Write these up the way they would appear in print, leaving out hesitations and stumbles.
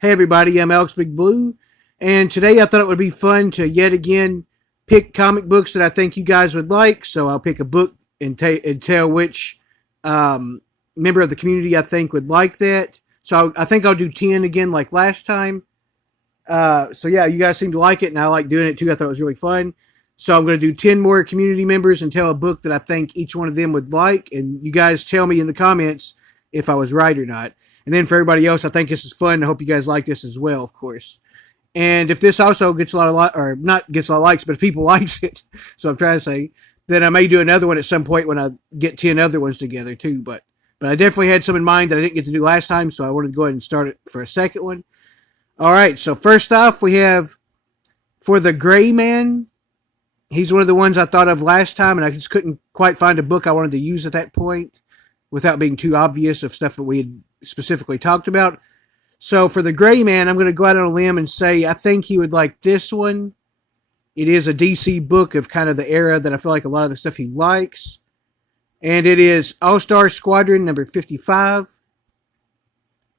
Hey everybody, I'm Alex Big Blue, and today I thought it would be fun to yet again pick comic books that I think you guys would like. So I'll pick a book and tell which um, member of the community I think would like that. So I think I'll do 10 again like last time. So yeah, you guys seem to like it, and I like doing it too. I thought it was really fun. So I'm going to do 10 more community members and tell a book that I think each one of them would like, and you guys tell me in the comments if I was right or not. And then for everybody else, I think this is fun. I hope you guys like this as well, of course. And if this also gets a lot of or not gets a lot of likes, but if people likes it, so I'm trying to say, then I may do another one at some point when I get 10 other ones together too. But I definitely had some in mind that I didn't get to do last time, so I wanted to go ahead and start it for a second one. All right, so first off, we have For the Gray Man. He's one of the ones I thought of last time, and I just couldn't quite find a book I wanted to use at that point without being too obvious of stuff that we had specifically talked about. So for the Gray Man, I'm going to go out on a limb and say I think he would like this one. It is a DC book of kind of the era that I feel like a lot of the stuff he likes. And it is All-Star Squadron number 55.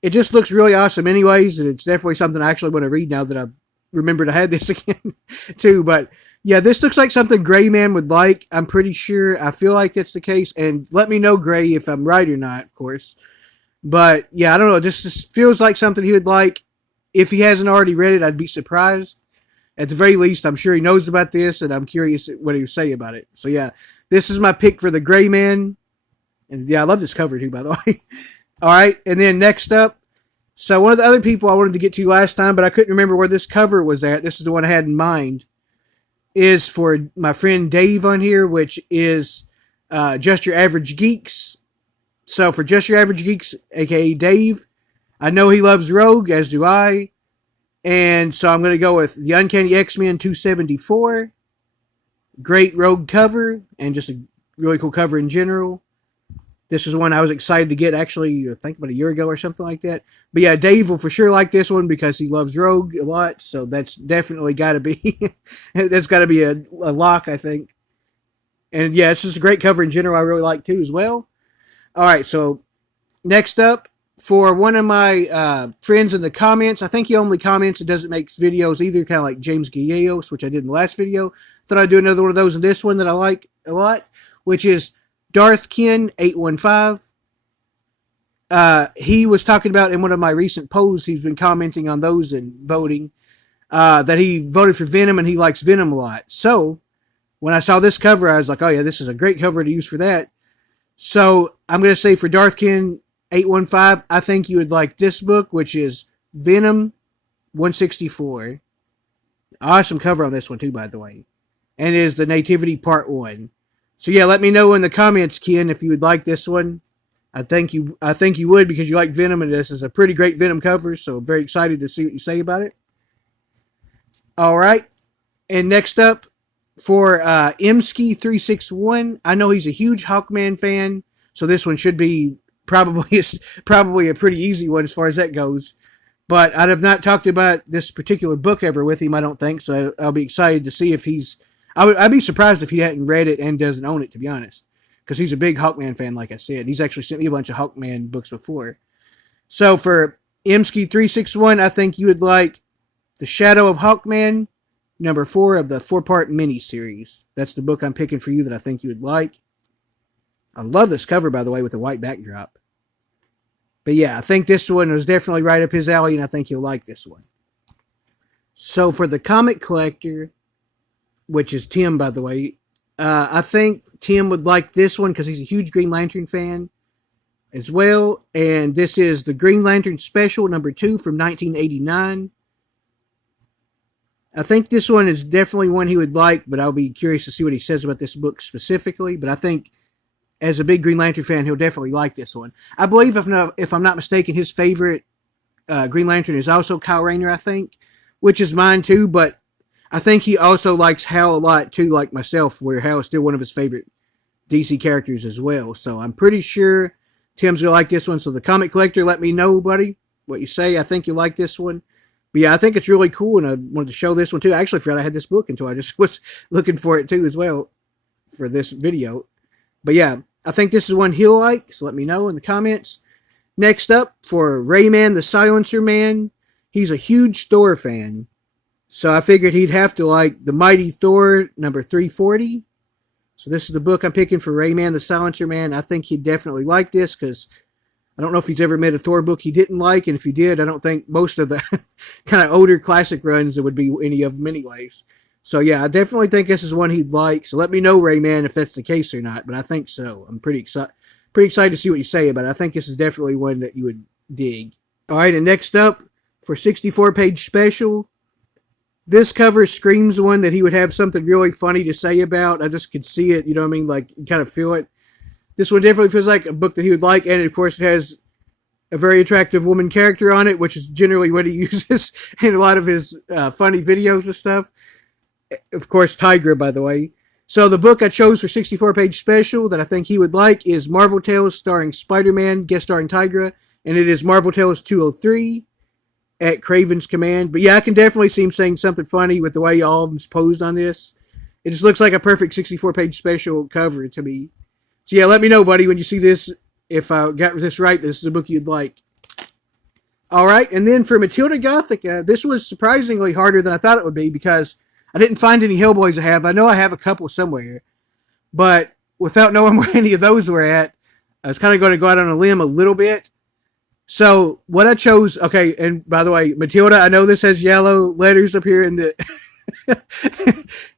It just looks really awesome anyways, and it's definitely something I actually want to read now that I've remembered I had this again too. But yeah, this looks like something Gray Man would like. I'm pretty sure. I feel like that's the case. And let me know, Gray, if I'm right or not, of course. But yeah, I don't know. This just feels like something he would like. If he hasn't already read it, I'd be surprised. At the very least, I'm sure he knows about this, and I'm curious what he would say about it. So yeah, this is my pick for the Gray Man. And yeah, I love this cover too, by the way. All right, and then next up, so one of the other people I wanted to get to last time, but I couldn't remember where this cover was at. This is the one I had in mind. Is for my friend Dave on here, which is Just Your Average Geeks. So for Just Your Average Geeks, aka Dave, I know he loves Rogue, as do I. And so I'm going to go with the Uncanny X-Men 274. Great Rogue cover, and just a really cool cover in general. This was one I was excited to get, actually, I think about a year ago or something like that. But yeah, Dave will for sure like this one because he loves Rogue a lot. So that's definitely got to be, that's got to be a lock, I think. And yeah, it's just a great cover in general. I really like too as well. All right, so next up, for one of my friends in the comments, I think he only comments and doesn't make videos either, kind of like James Gallegos, which I did in the last video. Thought I'd do another one of those in this one that I like a lot, which is Darthkin 815. He was talking about in one of my recent posts, he's been commenting on those and voting, that he voted for Venom and he likes Venom a lot. So when I saw this cover, I was like, oh yeah, this is a great cover to use for that. So I'm going to say for Darthkin 815, I think you would like this book, which is Venom 164. Awesome cover on this one too, by the way. And it is the Nativity Part 1. So yeah, let me know in the comments, Ken, if you would like this one. I think you would because you like Venom, and this is a pretty great Venom cover, so I'm very excited to see what you say about it. All right. And next up, for Mski361, I know he's a huge Hawkman fan, so this one should be probably a pretty easy one as far as that goes. But I have not talked about this particular book ever with him, I don't think, so I'll be excited to see if he's... I'd be surprised if he hadn't read it and doesn't own it, to be honest, because he's a big Hawkman fan, like I said. He's actually sent me a bunch of Hawkman books before. So for Mski361, I think you would like The Shadow of Hawkman, number 4 of the 4-part mini-series. That's the book I'm picking for you that I think you would like. I love this cover, by the way, with the white backdrop. But yeah, I think this one was definitely right up his alley, and I think you'll like this one. So for the comic collector, which is Tim, by the way, I think Tim would like this one because he's a huge Green Lantern fan as well. And this is the Green Lantern Special number 2 from 1989. I think this one is definitely one he would like, but I'll be curious to see what he says about this book specifically. But I think as a big Green Lantern fan, he'll definitely like this one. I believe, if I'm not mistaken, his favorite Green Lantern is also Kyle Rayner, I think, which is mine too, but I think he also likes Hal a lot too, like myself, where Hal is still one of his favorite DC characters as well. So I'm pretty sure Tim's going to like this one. So the comic collector, let me know, buddy, what you say. I think you like this one. But yeah, I think it's really cool, and I wanted to show this one too. I actually forgot I had this book until I just was looking for it too as well for this video. But yeah, I think this is one he'll like, so let me know in the comments. Next up, for Rayman the Silencer Man, He's a huge Thor fan. So I figured he'd have to like The Mighty Thor number 340. So this is the book I'm picking for Rayman the Silencer Man. I think he'd definitely like this because I don't know if he's ever met a Thor book he didn't like. And if he did, I don't think most of the kind of older classic runs there would be any of them anyways. So yeah, I definitely think this is one he'd like. So let me know, Rayman, if that's the case or not. But I think so. I'm pretty excited to see what you say about it. I think this is definitely one that you would dig. All right, and next up for 64-page special, this cover screams one that he would have something really funny to say about. I just could see it, you know what I mean? Like, you kind of feel it. This one definitely feels like a book that he would like, and of course it has a very attractive woman character on it, which is generally what he uses in a lot of his funny videos and stuff. Of course, Tigra, by the way. So the book I chose for 64-page special that I think he would like is Marvel Tales starring Spider-Man, guest starring Tigra, and it is Marvel Tales 203 at Craven's command. But yeah, I can definitely see him saying something funny with the way all of them's posed on this. It just looks like a perfect 64-page special cover to me. So yeah, let me know, buddy, when you see this, if I got this right, this is a book you'd like. All right, and then for Matilda Gothica, this was surprisingly harder than I thought it would be because I didn't find any Hellboys I have. I know I have a couple somewhere, but without knowing where any of those were at, I was kind of going to go out on a limb a little bit. So what I chose, okay, and by the way, Matilda, I know this has yellow letters up here in the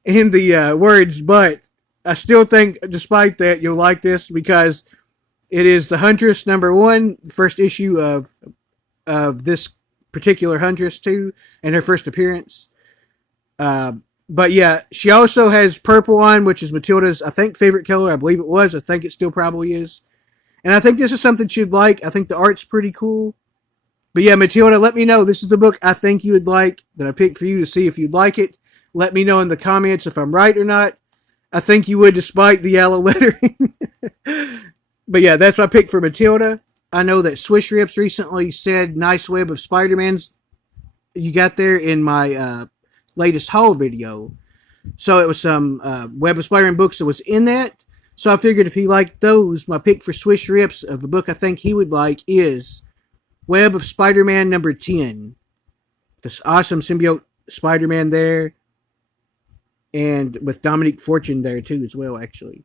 in the words, but I still think, despite that, you'll like this because it is the Huntress #1, first issue of this particular Huntress too, and her first appearance. But yeah, she also has purple on, which is Matilda's, I think, favorite color. I believe it was. I think it still probably is. And I think this is something she'd like. I think the art's pretty cool. But yeah, Matilda, let me know. This is the book I think you would like that I picked for you to see if you'd like it. Let me know in the comments if I'm right or not. I think you would, despite the yellow lettering. But yeah, that's what I picked for Matilda. I know that Swish Rips recently said nice web of Spider-Mans you got there in my latest haul video. So it was some Web of Spider-Man books that was in that. So I figured if he liked those, my pick for Swish Rips of the book I think he would like is Web of Spider-Man #10. This awesome symbiote Spider-Man there. And with Dominique Fortune there too as well, actually.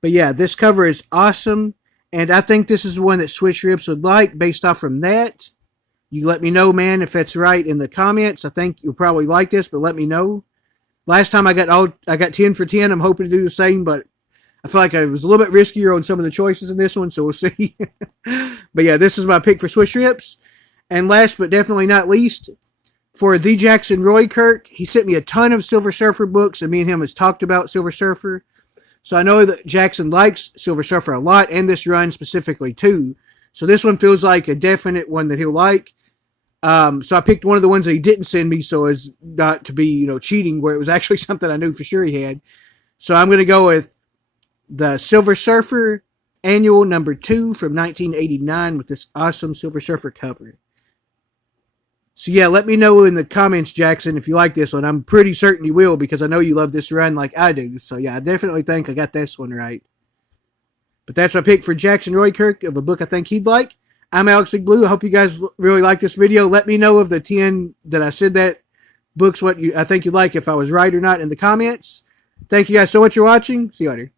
But yeah, this cover is awesome. And I think this is one that Swish Rips would like based off from that. You let me know, man, if that's right in the comments. I think you'll probably like this, but let me know. Last time I got 10 for 10. I'm hoping to do the same, but I feel like I was a little bit riskier on some of the choices in this one, so we'll see. But yeah, this is my pick for Swish Rips. And last but definitely not least, for the Jackson Roykirk, he sent me a ton of Silver Surfer books, and me and him has talked about Silver Surfer. So I know that Jackson likes Silver Surfer a lot, and this run specifically too. So this one feels like a definite one that he'll like. So I picked one of the ones that he didn't send me so as not to be, cheating, where it was actually something I knew for sure he had. So I'm going to go with the Silver Surfer Annual #2 from 1989 with this awesome Silver Surfer cover. So yeah, let me know in the comments, Jackson, if you like this one. I'm pretty certain you will because I know you love this run like I do. So yeah, I definitely think I got this one right. But that's my pick for Jackson Roykirk of a book I think he'd like. I'm Alex Big Blue. I hope you guys really like this video. Let me know of the 10 that I said that books I think you'd like if I was right or not in the comments. Thank you guys so much for watching. See you later.